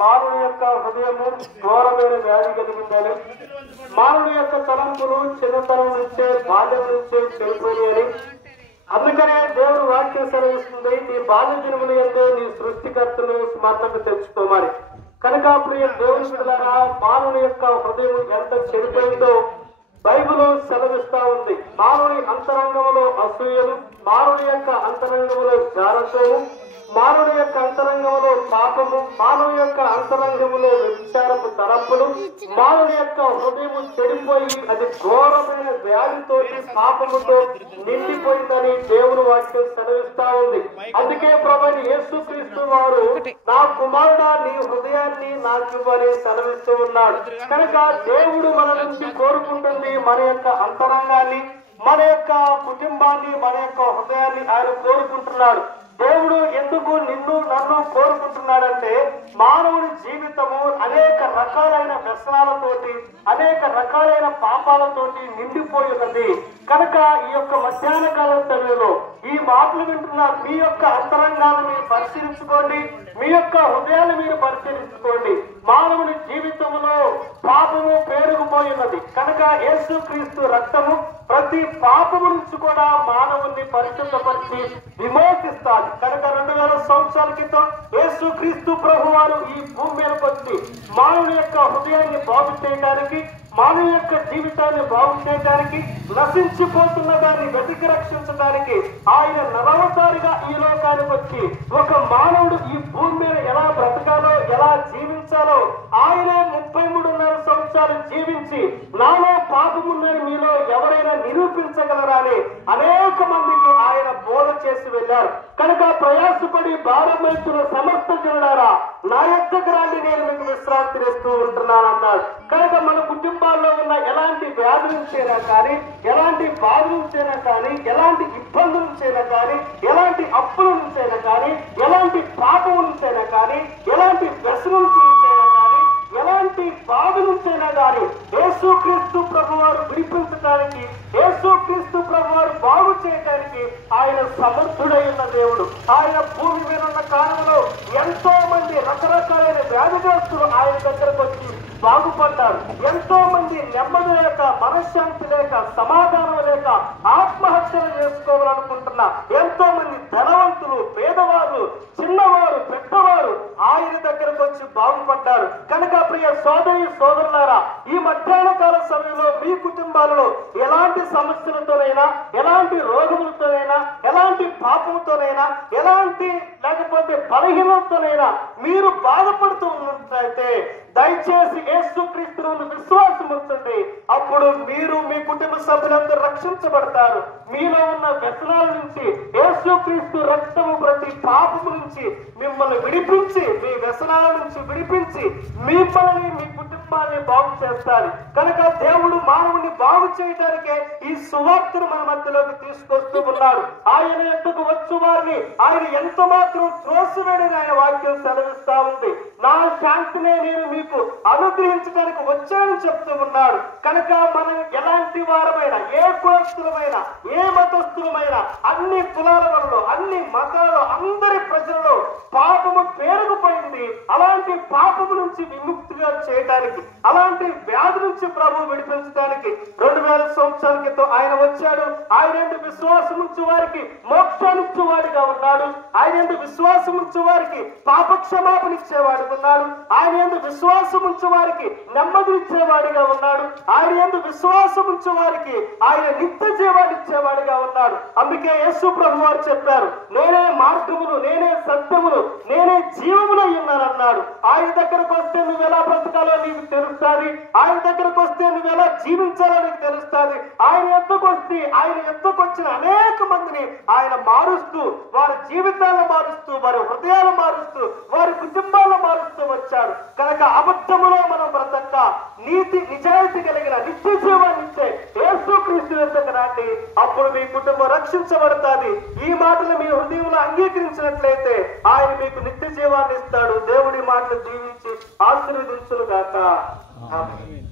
మానవుని యొక్క హృదయము ఘోరమైన వ్యాధి కలిగిందని, మానవుని యొక్క తలంపులు చిన్నతనం నుంచే బాల్యం నుంచే చెడిపోయాయని, అందుకనే దేవుడు వాక్యం సెలవిస్తుంది, నీ బాల్య దినములు ఎంతో నీ సృష్టికర్తను స్మరణకు తెచ్చుకోమని. కనుక ప్రియ దేవుని బిడ్డలారా, మానవుని యొక్క హృదయం ఎంత చెడిపోయిందో బైబిల్ సెలవిస్తా ఉంది. మానవుని అంతరంగంలో అసూయలు, మానవుని యొక్క అంతరంగంలో జారత్వము, మానవుని యొక్క అంతరంగంలో పాపము, మానవుని యొక్క అంతరంగంలో వ్యభిచారపు తలంపులు, మానవుని యొక్క హృదయం చెడిపోయి అది ఘోరమైన వ్యాధితోటి పాపముతో నిండిపోయిందని దేవుని వాక్యం సెలవిస్తా ఉంది. అందుకే ప్రభువైన యేసుక్రీస్తు వారు నా కుమారుడా నీ హృదయాన్ని నాకు ఇవ్వని సెలవిస్తూ ఉన్నాడు. కనుక దేవుడు మన నుంచి కోరుకుంటుంది మన యొక్క అంతరంగాన్ని, మన యొక్క కుటుంబాన్ని, మన యొక్క హృదయాన్ని ఆయన కోరుకుంటున్నాడు. దేవుడు ఎందుకు నిన్ను నన్ను కోరుకుంటున్నాడంటే మానవుని జీవితము అనేక రకాలైన వ్యసనాలతోటి, అనేక రకాలైన పాపాలతోటి నిండిపోయి ఉన్నది. కనుక ఈ యొక్క మధ్యాహ్న కాల సమయంలో ఈ మాటలు వింటున్న మీ యొక్క అంతరంగాలను మీరు పరిశీలించుకోండి, మీ యొక్క హృదయాలు మీరు పరిశీలించుకోండి. మానవుని జీవితంలో పాపము పేరుకుపోయి ఉన్నది. కనుక యేసుక్రీస్తు రక్తము ప్రతి పాపము నుంచి కూడా మానవుని పరిశుద్ధపరిచి విమోచిస్తాడు. కనుక 2000 సంవత్సరాల క్రితం యేసుక్రీస్తు ప్రభు వారు ఈ భూమి మీదకి వచ్చి మానవుని యొక్క హృదయాన్ని బాగు చేయడానికి, మానవ యొక్క జీవితాన్ని బాగు చేయడానికి, నశించిపోతున్న దాన్ని వెతికి రక్షించడానికి ఆయన నరవతారిగా ఈ లోకానికి వచ్చి ఒక మానవుడు ఈ భూమి మీద ఎలా బ్రతకాలో, ఎలా జీవించాలో ఆయనే 33.5 సంవత్సరాలు జీవించి నాలో పాపమున్నది మీలో ఎవరైనా నిరూపించగలరా అని అనేక మందికి ఆయన బోధ చేసి వెళ్ళారు. కనుక ప్రయాసపడి భారమవుతున్న సమస్త జనులారా నా యొద్దకు రండి, నేను మీకు విశ్రాంతినిస్తూ ఉంటున్నాను అన్నాడు. కనుక మన కుటుంబాల్లో ఉన్న ఎలాంటి వ్యాధి నుంచైనా కానీ, ఎలాంటి బాధ నుంచైనా కానీ, ఎలాంటి ఇబ్బందుల నుంచైనా కానీ, ఎలాంటి అప్పుల నుంచైనా కానీ, ఎలాంటి పాపం నుంచైనా కానీ, ఎలాంటి వ్యసనం నుంచైనా కానీ, ఎలాంటి బాధ నుంచైనా కానీ యేసుక్రీస్తు ప్రభువారు విడిపించడానికి, యేసుక్రీస్తు ప్రభువారు బాగు చేయడానికి ఆయన సమర్థుడై ఉన్న దేవుడు. ఆయన భూమి మీద ఉన్న కాలంలో ఎంతో మంది రకరకాలైన వ్యాధిగ్రస్తులు ఆయన దగ్గరకు వచ్చి బాగుపడ్డారు. ఎంతో మంది నెమ్మది లేక, మనశ్శాంతి లేక, సమాధానం లేక ఆత్మహత్యలు చేసుకోవాలనుకుంటున్నా ఎంతో మంది ధనవంతులు, పేదవారు, చిన్నవారు, పెద్దవారు ఆయన దగ్గరకు వచ్చి బాగుపడ్డారు. కనుక ప్రియ సోదరి సోదరులారా, ఈ మధ్యాహ్న కాల సమయంలో మీ కుటుంబాలలో ఎలాంటి సమస్యలతోనైనా, ఎలాంటి రోగములతోనైనా, ఎలాంటి పాపంతోనైనా, ఎలాంటి లేకపోతే బలహీనతోనైనా మీరు బాధపడుతూ ఉన్నట్లయితే దయచేసి యేసుక్రీస్తును విశ్వాసం ఉంచండి. అప్పుడు మీరు మీ కుటుంబ సభ్యులందరూ రక్షించబడతారు. మీలో ఉన్న వ్యసనాల నుంచి యేసుక్రీస్తు రక్తము ప్రతి పాపము నుంచి మిమ్మల్ని విడిపించి, మీ వ్యసనాల నుంచి విడిపించి మిమ్మల్ని, మీ కుటుంబాన్ని బాగు చేస్తారు. కనుక దేవుడు మానవుని బాగు చేయడానికే ఈ సువార్తను మన మధ్యలోకి తీసుకొస్తూ ఉన్నాడు. ఆయన ఎందుకు వచ్చు వారిని ఆయన ఎంత మాత్రం త్రోసివేడని ఆయన వాక్యం సెలవిస్తా ఉంది. నా శాంతినే నేను మీకు అనుగ్రహించడానికి వచ్చానని చెప్తూ ఉన్నాడు. కనుక మనం ఎలాంటి వారమైనా, ఏ కులస్తులమైనా, ఏ మతస్థులమైనా, అన్ని కులాల వల్ల, అన్ని మతాలలో, అందరి ప్రజలలో పాపము పేరుకుపోయింది. అలాంటి పాపము నుంచి విముక్తిగా చేయడానికి, అలాంటి వ్యాధి నుంచి ప్రభు విడిపించడానికి 2000 సంవత్సరాల క్రితం ఆయన వచ్చాడు. ఆయన ఎందుకు విశ్వాసం ఉంచు వారికి మోక్షాన్నిచ్చు వాడిగా ఉన్నాడు. ఆయన ఎందుకు విశ్వాసం ఉంచు వారికి పాప క్షమాపణ ఇచ్చేవాడు ఉన్నాడు. ఆయన ఎందుకు విశ్వాసం ఉంచు వారికి నెమ్మది ఇచ్చేవాడిగా ఉన్నాడు. ఆయన ఎందుకు విశ్వాసం ఉంచు వారికి ఆయన నిత్య జీవాన్ని ఇచ్చేవాడిగా ఉన్నాడు. అందుకే యేసు ప్రభు వారు చెప్పారు, నేనే మార్గమును, నేనే సత్యమును, నేనే జీవమును ఉన్నానన్నాడు. ఆయన దగ్గరకు వస్తే నువ్వు ఎలా బ్రతకాలో నీకు తెలుస్తుంది. ఆయన దగ్గరకు వస్తే నువ్వు ఎలా జీవించాలో నీకు తెలుస్తుంది. ఆయన ఎత్తుకు వస్తే, ఆయన ఎత్తుకు వచ్చిన అనేక మందిని ఆయన మారుస్తూ, వారి జీవితాలను మారుస్తూ, వారి హృదయాలు మారుస్తూ, వారి కుటుంబాలను మారుస్తూ వచ్చాడు. కనుక అబద్ధములో మనం బ్రతక నీతి నిజాయితీ కలిగిన నిత్య జీవాన్ని ఇచ్చే యేసుక్రీస్తు యొద్దకు రండి. అప్పుడు మీ కుటుంబం రక్షించబడుతుంది. ఈ మాటలు మీ హృదయంలో అంగీకరించినట్లయితే ఆయన మీకు నిత్య జీవాన్ని ఇస్తాడు. దేవుడి మాటలు దీవించి ఆశీర్వదించును గాక. ఆమేన్.